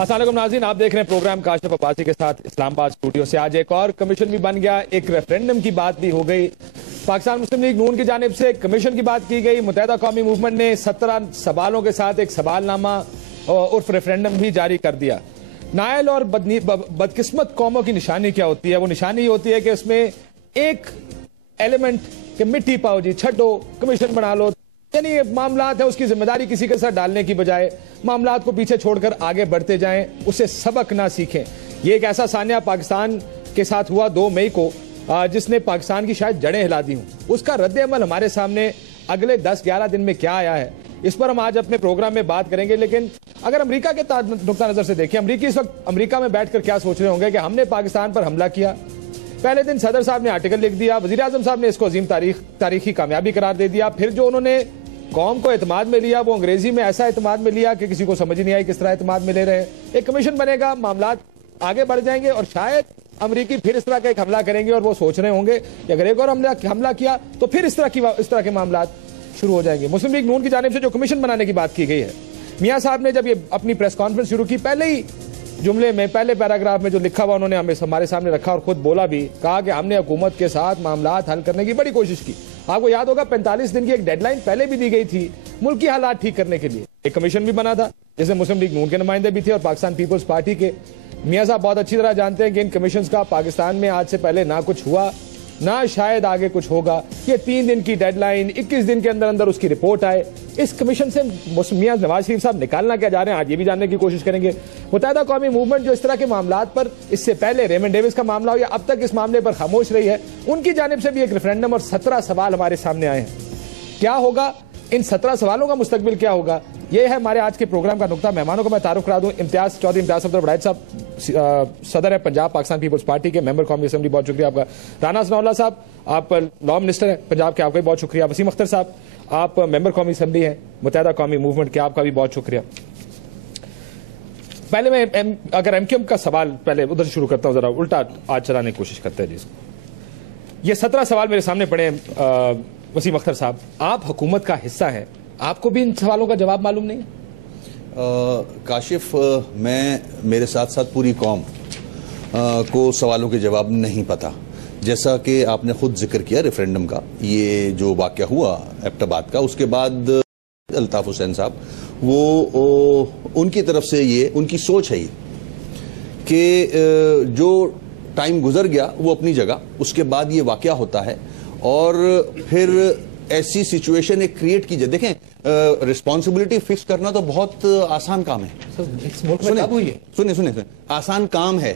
अस्सलाम वालेकुम नाज़रीन, आप देख रहे हैं प्रोग्राम काशिफ अब्बासी के साथ इस्लामाबाद स्टूडियो से। आज एक और कमीशन भी बन गया, एक रेफरेंडम की बात भी हो गई। पाकिस्तान मुस्लिम लीग नून की जानिब से कमीशन की बात की गई। मुत्तहिदा कौमी मूवमेंट ने 17 सवालों के साथ एक सवालनामा उर्फ रेफरेंडम भी जारी कर दिया। नायल और बदकिस्मत कौमों की निशानी क्या होती है? वो निशानी होती है कि उसमें एक एलिमेंट के मिट्टी पाओ जी, छठो, कमीशन बना लो, यानी मामलात है उसकी जिम्मेदारी किसी के साथ डालने की बजाय मामलात को पीछे छोड़कर आगे बढ़ते जाएं, उससे सबक ना सीखें। ये एक ऐसा सान्या पाकिस्तान के साथ हुआ 2 मई को, जिसने पाकिस्तान की शायद जड़ें हिला दी हूं। उसका रद्द-ए-अमल हमारे सामने अगले 10-11 दिन में क्या आया है, इस पर हम आज अपने प्रोग्राम में बात करेंगे। लेकिन अगर अमेरिका के नुक्ता नजर से देखें, अमेरिकी इस वक्त अमेरिका में बैठकर क्या सोच रहे होंगे कि हमने पाकिस्तान पर हमला किया। पहले दिन सदर साहब ने आर्टिकल लिख दिया, वजीर आजम साहब ने इसको अजीम तारीखी कामयाबी करार दे दिया। फिर जो उन्होंने कौम को एतमाद में लिया, वो अंग्रेजी में ऐसा एतमाद में लिया कि किसी को समझ नहीं आई किस तरह एतमाद में ले रहे हैं। एक कमीशन बनेगा, मामलात आगे बढ़ जाएंगे और शायद अमेरिकी फिर इस तरह का एक हमला करेंगे और वो सोच रहे होंगे कि अगर एक और हमला किया तो फिर इस तरह के मामलात शुरू हो जाएंगे। मुस्लिम लीग नून की जानिब से जो कमीशन बनाने की बात की गई है, मियां साहब ने जब ये अपनी प्रेस कॉन्फ्रेंस शुरू की, पहले ही जुमले में, पहले पैराग्राफ में जो लिखा हुआ उन्होंने हमारे सामने रखा और खुद बोला भी, कहा कि हमने हुकूमत के साथ मामलात हल करने की बड़ी कोशिश की। आपको याद होगा 45 दिन की एक डेडलाइन पहले भी दी गई थी मुल्क की हालात ठीक करने के लिए। एक कमीशन भी बना था जिसमें मुस्लिम लीग नून के नुमाइंदे भी थे और पाकिस्तान पीपल्स पार्टी के। मियां साहब बहुत अच्छी तरह जानते हैं कि इन कमीशन का पाकिस्तान में आज से पहले ना कुछ हुआ, ना शायद आगे कुछ होगा। ये 3 दिन की डेडलाइन, 21 दिन के अंदर अंदर उसकी रिपोर्ट आए। इस कमीशन से मियां नवाज शरीफ साहब निकालना क्या जा रहे हैं, आज ये भी जानने की कोशिश करेंगे। मुत्तहिदा कौमी मूवमेंट जो इस तरह के मामलात पर, इससे पहले रेमंड डेविस का मामला हो या अब तक इस मामले पर खामोश रही है, उनकी जानिब से भी एक रेफरेंडम और 17 सवाल हमारे सामने आए हैं। क्या होगा, इन 17 सवालों का मुस्तकबिल क्या होगा, यह है हमारे आज के प्रोग्राम का नुकता। मेहमानों को मैं तारुफ करा दूं। चौधरी इम्तियाज अब्दुल वड़ैद साहब सदर है पंजाब पाकिस्तान पीपल्स पार्टी के, मेंबर कौमी असेंबली, बहुत शुक्रिया आपका। राना सनाउल्लाह साहब, आप लॉ मिनिस्टर हैं पंजाब के, आपका भी बहुत शुक्रिया। वसीम अख्तर साहब, आप मेंबर कौमी असेंबली हैं मुत्तहिदा कौमी मूवमेंट के, आपका भी बहुत शुक्रिया। पहले मैं अगर एमक्यूएम का सवाल पहले उधर से शुरू करता हूं, जरा उल्टा आज चलाने की कोशिश करते हैं जिसको। ये 17 सवाल मेरे सामने पड़े हैं। वसीम अख्तर साहब, आप हुकूमत का हिस्सा हैं, आपको भी इन सवालों का जवाब मालूम नहीं है? काशिफ, मेरे साथ साथ पूरी कौम को सवालों के जवाब नहीं पता। जैसा कि आपने खुद जिक्र किया रेफरेंडम का, ये जो वाक़या हुआ एबटाबाद का, उसके बाद अल्ताफ हुसैन साहब, वो उनकी तरफ से ये उनकी सोच है ये कि जो टाइम गुजर गया वो अपनी जगह, उसके बाद ये वाक़या होता है और फिर ऐसी सिचुएशन एक क्रिएट की जाए। देखें, रिस्पॉन्सिबिलिटी फिक्स करना तो बहुत आसान काम है। सुने आसान काम है,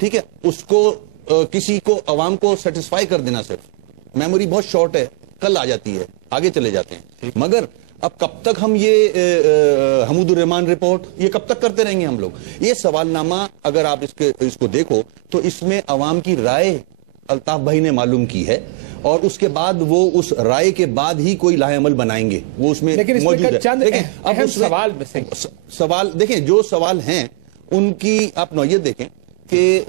ठीक है। उसको किसी को, अवाम को सेटिस्फाई कर देना, सिर्फ मेमोरी बहुत शॉर्ट है, कल आ जाती है, आगे चले जाते हैं। मगर अब कब तक हम ये हमूदुर रहमान रिपोर्ट, ये कब तक करते रहेंगे हम लोग? ये सवालनामा अगर आप इसको देखो तो इसमें अवाम की राय अल्ताफ भाई ने मालूम की है और उसके बाद वो उस राय के बाद ही कोई लाहेअमल बनाएंगे, वो उसमें मौजूद है। देखें, अब सवाल देखें, जो सवाल हैं उनकी आप नौयत देखें कि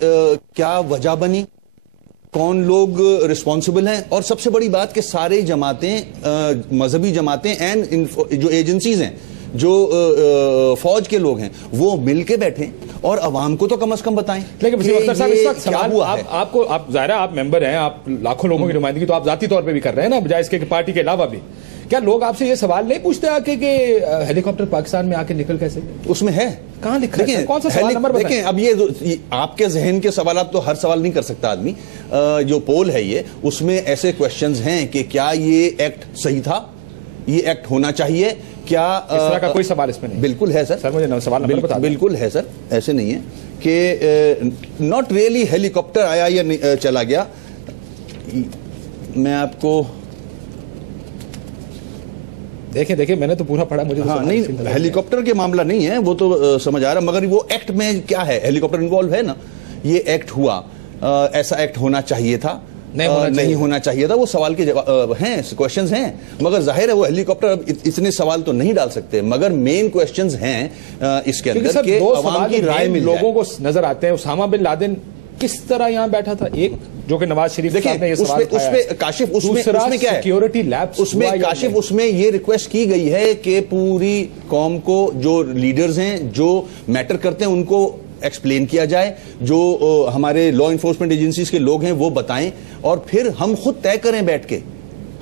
क्या वजह बनी, कौन लोग रिस्पॉन्सिबल हैं, और सबसे बड़ी बात कि सारे जमातें, मजहबी जमातें एंड जो एजेंसीज हैं, जो फौज के लोग हैं, वो मिलके बैठे और अवाम को तो कम से कम बताएं। लेकिन साहब, इस वक्त सवाल आपको, आप ज़ाहिर है आप मेंबर हैं, आप लाखों लोगों की नुमाइंदगी तो आप जाती तौर पे भी कर रहे हैं ना, बजाय इसके पार्टी के अलावा भी। क्या लोग आपसे ये सवाल नहीं पूछते आके कि हेलीकॉप्टर पाकिस्तान में आके निकल कैसे? उसमें है, कहां लिखा है, कौन सा सवाल नंबर? देखें, अब ये आपके जहन के सवाल, तो हर सवाल नहीं कर सकता आदमी। जो पोल है ये, उसमें ऐसे क्वेश्चंस हैं कि क्या ये एक्ट सही था, ये एक्ट होना चाहिए, क्या इस तरह का कोई सवाल इसमें नहीं? बिल्कुल है सर, मुझे सवाल नंबर बता। बिल्कुल है सर, ऐसे नहीं है कि नॉट रियली हेलीकॉप्टर आया या चला गया। मैं आपको देखिए मैंने तो पूरा पढ़ा, मुझे हाँ, नहीं, हेलीकॉप्टर के मामला नहीं है, वो तो समझ आ रहा, मगर वो एक्ट में क्या है, हेलीकॉप्टर इन्वॉल्व है ना। ये एक्ट हुआ, ऐसा एक्ट होना चाहिए था, नहीं होना चाहिए था, वो सवाल के जवाब हैं, क्वेश्चंस हैं। मगर जाहिर है वो हेलीकॉप्टर इतने सवाल तो नहीं डाल सकते, मगर मेन क्वेश्चंस हैं इसके अंदर कि अवाम की राय मिल जाए। लोगों को नजर आते हैं उसामा बिन लादेन किस तरह यहाँ बैठा था? एक जो कि नवाज शरीफ साहब ने ये सवाल उठाया उसमें काशिफ उसमें क्या है सिक्योरिटी लैब्स उसमें काशिफ उसमें ये रिक्वेस्ट की गई है कि पूरी कौम को जो लीडर्स हैं जो मैटर करते हैं उनको एक्सप्लेन किया जाए, जो हमारे लॉ इन्फोर्समेंट एजेंसीज के लोग हैं वो बताएं और फिर हम खुद तय करें, बैठ के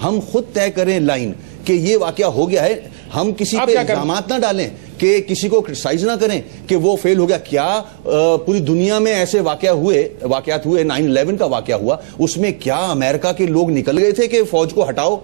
हम खुद तय करें लाइन कि ये वाकया हो गया है। हम किसी पे इल्जामात ना डालें कि किसी को क्रिटिसाइज ना करें कि वो फेल हो गया। क्या पूरी दुनिया में ऐसे वाकयात हुए 9/11 का वाकया हुआ, उसमें क्या अमेरिका के लोग निकल गए थे कि फौज को हटाओ,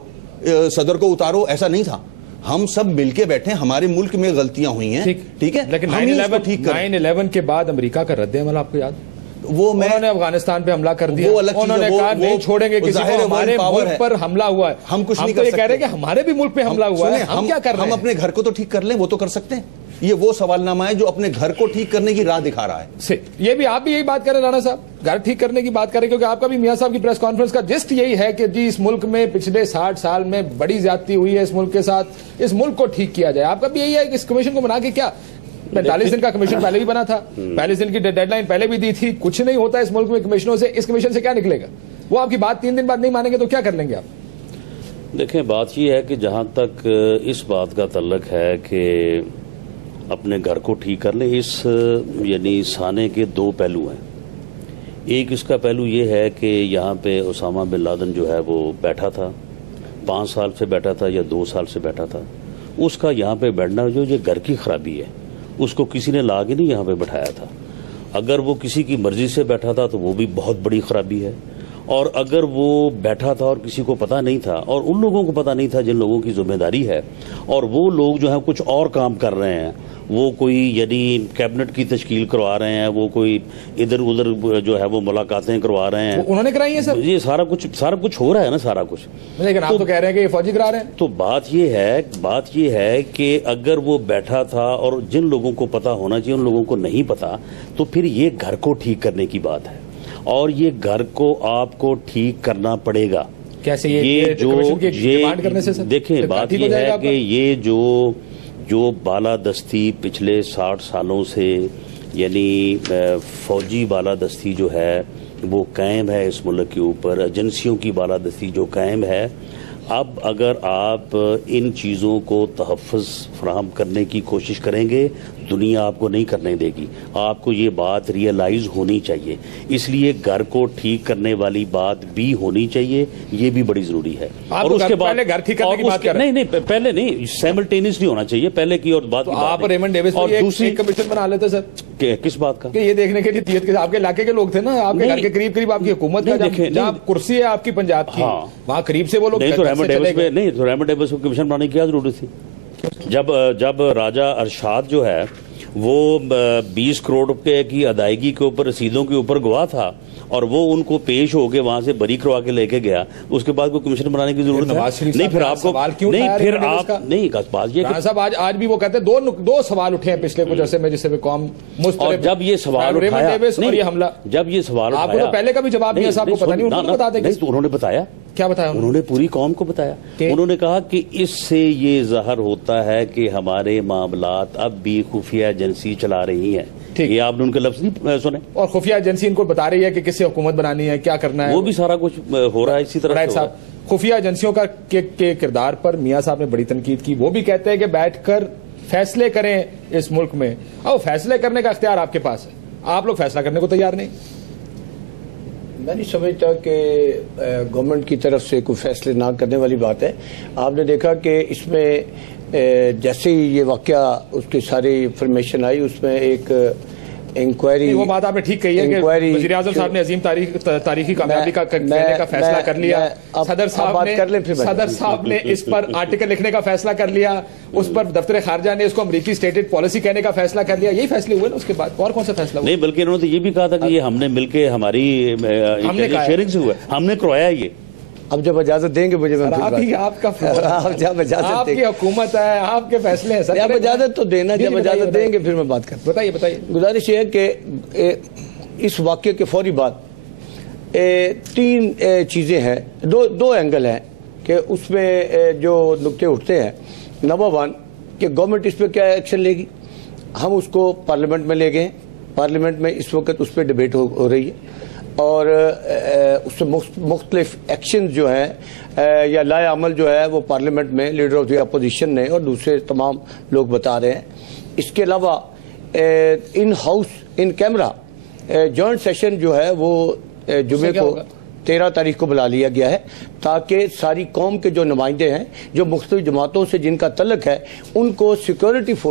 सदर को उतारो? ऐसा नहीं था। हम सब मिलके बैठे, हमारे मुल्क में गलतियां हुई हैं, ठीक है, लेकिन 9/11 के बाद अमेरिका का रद्द-ए-अमल आपको याद? वो उन्होंने अफगानिस्तान पे हमला कर दिया, उन्होंने कहा नहीं छोड़ेंगे किसी को, हमारे मुल्क पर हमला हुआ है, हम कुछ नहीं कर सकते। कह रहे हैं कि हमारे भी मुल्क पे हमला हुआ है, हम क्या कर रहे हैं? हम अपने घर को तो ठीक कर लें, वो तो कर सकते हैं। ये वो सवालनामा है जो अपने घर को ठीक करने की राह दिखा रहा है। ये भी आप भी यही बात कर रहे हैं राणा साहब, घर ठीक करने की बात करें, क्योंकि आपका भी मियां साहब की प्रेस कॉन्फ्रेंस का जिस्ट यही है कि जी इस मुल्क में पिछले 60 साल में बड़ी ज्यादती हुई है इस मुल्क के साथ, इस मुल्क को ठीक किया जाए। आपका भी यही है कि इस कमीशन को बना के क्या 45 दिन का कमीशन पहले भी बना था, 45 दिन की डेडलाइन पहले भी दी थी, कुछ नहीं होता इस मुल्क में कमीशनों से, इस कमीशन से क्या निकलेगा? वो आपकी बात 3 दिन बाद नहीं मानेंगे तो क्या कर लेंगे आप? देखें, बात यह है कि जहां तक इस बात का तल्लक है कि अपने घर को ठीक कर ले, इस यानी साने के 2 पहलू हैं। एक इसका पहलू ये है कि यहाँ पे उसामा बिन लादेन जो है वो बैठा था, 5 साल से बैठा था या 2 साल से बैठा था। उसका यहाँ पे बैठना जो ये घर की खराबी है, उसको किसी ने ला के नहीं यहाँ पे बैठाया था। अगर वो किसी की मर्जी से बैठा था तो वो भी बहुत बड़ी खराबी है, और अगर वो बैठा था और किसी को पता नहीं था, और उन लोगों को पता नहीं था जिन लोगों की जिम्मेदारी है, और वो लोग जो है कुछ और काम कर रहे हैं, वो कोई यानी कैबिनेट की तश्कील करवा रहे हैं, वो कोई इधर उधर जो है वो मुलाकातें करवा रहे हैं, उन्होंने कराई है सर। ये सारा कुछ हो रहा है ना, सारा कुछ। लेकिन आप तो कह रहे हैं कि ये फौजी करा रहे हैं। तो बात ये है कि अगर वो बैठा था और जिन लोगों को पता होना चाहिए उन लोगों को नहीं पता, तो फिर ये घर को ठीक करने की बात है, और ये घर को आपको ठीक करना पड़ेगा। कैसे? ये जो डिमांड करने से सर? देखें, बात ये है कि ये जो बालादस्ती पिछले 60 सालों से यानी फौजी बालादस्ती जो है वो कायम है इस मुल्क के ऊपर, एजेंसियों की बालादस्ती जो कायम है, अब अगर आप इन चीज़ों को तहफ़्फ़ुज़ फराहम करने की कोशिश करेंगे, दुनिया आपको नहीं करने देगी। आपको ये बात रियलाइज़ होनी चाहिए, इसलिए घर को ठीक करने वाली बात भी होनी चाहिए, ये भी बड़ी ज़रूरी है। और उसके बाद पहले घर ठीक करने की बात कर रहे हैं? नहीं, पहले नहीं, साइमल्टेनियसली होना चाहिए, पहले की और बात। तो आप रेमंड डेविस और दूसरी कमीशन बना लेते सर? किस बात का? कि ये देखने के लिए के आपके इलाके के लोग थे ना, आपके घर के करीब करीब आपकी हुकूमत का जहाँ कुर्सी है आपकी पंजाब की, वहाँ करीब से वो लोग नहीं, तो रेमंड डेविस को कमीशन बनाने की क्या जरूरत थी? जब राजा अरशाद जो है वो 20 करोड़ रुपए की अदायगी के ऊपर, रसीदों के ऊपर गवाह था, और वो उनको पेश होके वहां से बरी करवा के लेके गया, उसके बाद कोई कमीशन बनाने की जरूरत है नहीं। फिर आपको नहीं, फिर आप नहीं, बात ये साहब आज भी वो कहते हैं दो सवाल उठे हैं पिछले कुछ अर्से में, जिससे कौम और जब ये सवाल उठाया और ये हमला, जब ये सवाल आपको तो पहले का भी जवाब नहीं है, आपको पता नहीं, उन्होंने बता देंगे। तो उन्होंने बताया, क्या बताया? उन्होंने पूरी कौम को बताया। उन्होंने कहा कि इससे ये ज़ाहिर होता है कि हमारे मामलात अब भी खुफिया एजेंसी चला रही है। ये आपने उनके लफ्ज नहीं सुने? और खुफिया एजेंसी इनको बता रही है कि किससे हुकूमत बनानी है, क्या करना है, वो भी सारा कुछ हो रहा है इसी तरह से। खुफिया एजेंसियों का के किरदार पर मियां साहब ने बड़ी तनकीद की। वो भी कहते हैं कि बैठकर फैसले करें इस मुल्क में, और फैसले करने का अख्तियार आपके पास है, आप लोग फैसला करने को तैयार नहीं। मैं नहीं समझता कि गवर्नमेंट की तरफ से कोई फैसले ना करने वाली बात है। आपने देखा कि इसमें जैसे ही ये वाकया उसकी सारी इंफॉर्मेशन आई, उसमें एक इंक्वायरी, वो बात आपने ठीक कही है कि वज़ीर आज़म साहब ने अजीम तारीखी कामयाबी का कहने का फैसला कर लिया, सदर साहब ने इस पर आर्टिकल लिखने का फैसला कर लिया, उस पर दफ्तर खारजा ने इसको अमरीकी स्टेटेड पॉलिसी कहने का फैसला कर लिया। यही फैसले हुए ना, उसके बाद और कौन सा फैसला हुआ? नहीं, बल्कि इन्होंने तो ये भी कहा था कि ये हमने मिलकर हमारी शेयरिंग से हुआ, हमने करवाया ये। अब जब इजाजत देंगे मुझे, आपका आपकी हुकूमत है, आपके फैसले हैं सर, आप इजाजत तो देना, जब इजाजत देंगे फिर मैं बात करूँ। बताइए। गुजारिश ये है कि इस वाक्य के फौरी बाद 3 चीजें हैं, दो एंगल हैं कि उसमें जो नुक्ते उठते हैं। नंबर 1 कि गवर्नमेंट इस पर क्या एक्शन लेगी। हम उसको पार्लियामेंट में ले गए, पार्लियामेंट में इस वक्त उस पर डिबेट हो रही है और उससे मुख्तलिफ एक्शन जो हैं या लाए अमल जो है वो पार्लियामेंट में लीडर ऑफ द अपोजिशन ने और दूसरे तमाम लोग बता रहे हैं। इसके अलावा in house in camera joint session जो है वो जुमे को 13 तारीख को बुला लिया गया है ताकि सारी कौम के जो नुमाइंदे हैं जो मुख्तलिफ जमातों से जिनका तल्लक है उनको सिक्योरिटी फोर्स